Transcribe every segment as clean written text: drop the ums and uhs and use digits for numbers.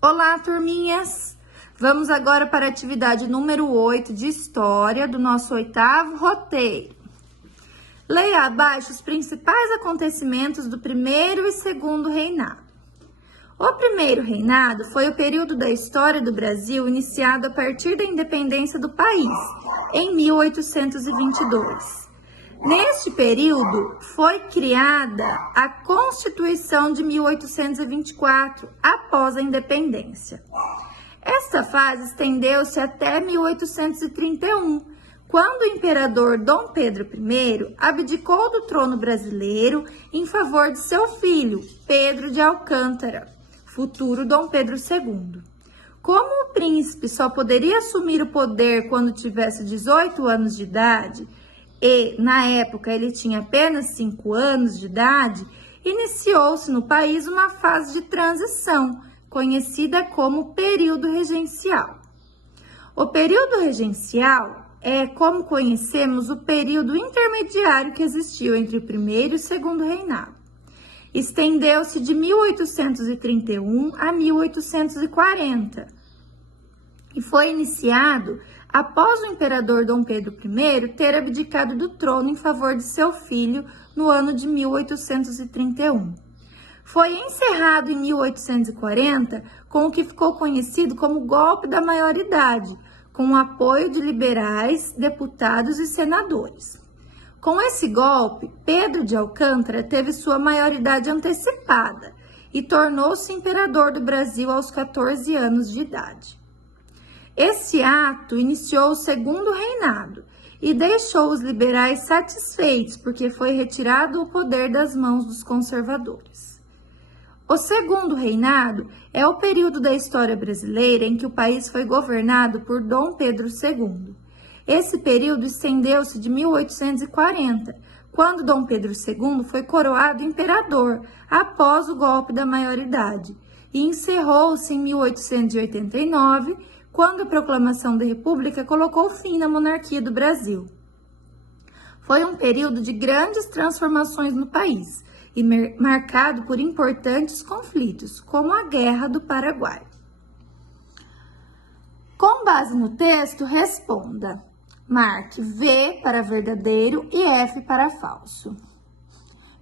Olá, turminhas! Vamos agora para a atividade número 8 de História do nosso 8º roteiro. Leia abaixo os principais acontecimentos do primeiro e segundo reinado. O primeiro reinado foi o período da história do Brasil iniciado a partir da independência do país, em 1822. Neste período, foi criada a Constituição de 1824, após a independência. Esta fase estendeu-se até 1831, quando o imperador Dom Pedro I abdicou do trono brasileiro em favor de seu filho, Pedro de Alcântara, futuro Dom Pedro II. Como o príncipe só poderia assumir o poder quando tivesse 18 anos de idade, e, na época, ele tinha apenas 5 anos de idade, iniciou-se no país uma fase de transição, conhecida como período regencial. O período regencial é, como conhecemos, o período intermediário que existiu entre o primeiro e o segundo reinado. Estendeu-se de 1831 a 1840 e foi iniciado após o imperador Dom Pedro I ter abdicado do trono em favor de seu filho no ano de 1831. Foi encerrado em 1840 com o que ficou conhecido como golpe da maioridade, com o apoio de liberais, deputados e senadores. Com esse golpe, Pedro de Alcântara teve sua maioridade antecipada e tornou-se imperador do Brasil aos 14 anos de idade. Esse ato iniciou o segundo reinado e deixou os liberais satisfeitos porque foi retirado o poder das mãos dos conservadores. O segundo reinado é o período da história brasileira em que o país foi governado por Dom Pedro II. Esse período estendeu-se de 1840, quando Dom Pedro II foi coroado imperador após o golpe da maioridade, e encerrou-se em 1889, quando a proclamação da República colocou fim na monarquia do Brasil. Foi um período de grandes transformações no país e marcado por importantes conflitos, como a Guerra do Paraguai. Com base no texto, responda. Marque V para verdadeiro e F para falso.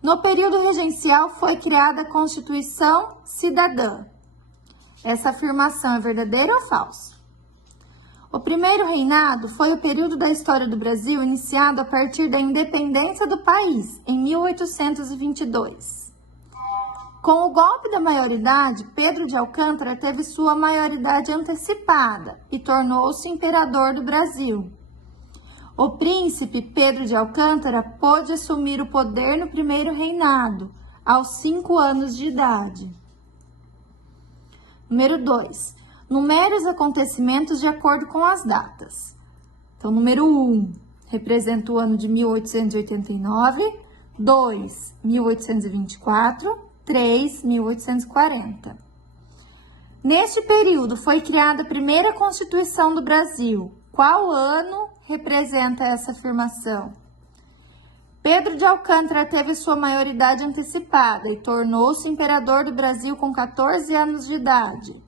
No período regencial foi criada a Constituição Cidadã. Essa afirmação é verdadeira ou falsa? O primeiro reinado foi o período da história do Brasil iniciado a partir da independência do país, em 1822. Com o golpe da maioridade, Pedro de Alcântara teve sua maioridade antecipada e tornou-se imperador do Brasil. O príncipe Pedro de Alcântara pôde assumir o poder no primeiro reinado, aos 5 anos de idade. Número 2. Numere os acontecimentos de acordo com as datas. Então, número 1 representa o ano de 1889, 2, 1824, 3, 1840. Neste período foi criada a primeira Constituição do Brasil. Qual ano representa essa afirmação? Pedro de Alcântara teve sua maioridade antecipada e tornou-se imperador do Brasil com 14 anos de idade.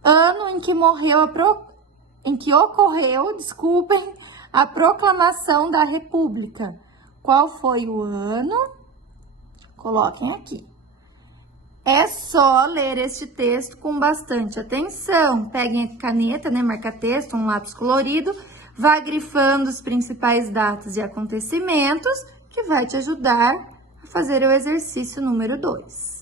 Ano em que ocorreu a proclamação da República. Qual foi o ano? Coloquem aqui. É só ler este texto com bastante atenção. Peguem a caneta, marca-texto, um lápis colorido, vá grifando as principais datas e acontecimentos, que vai te ajudar a fazer o exercício número 2.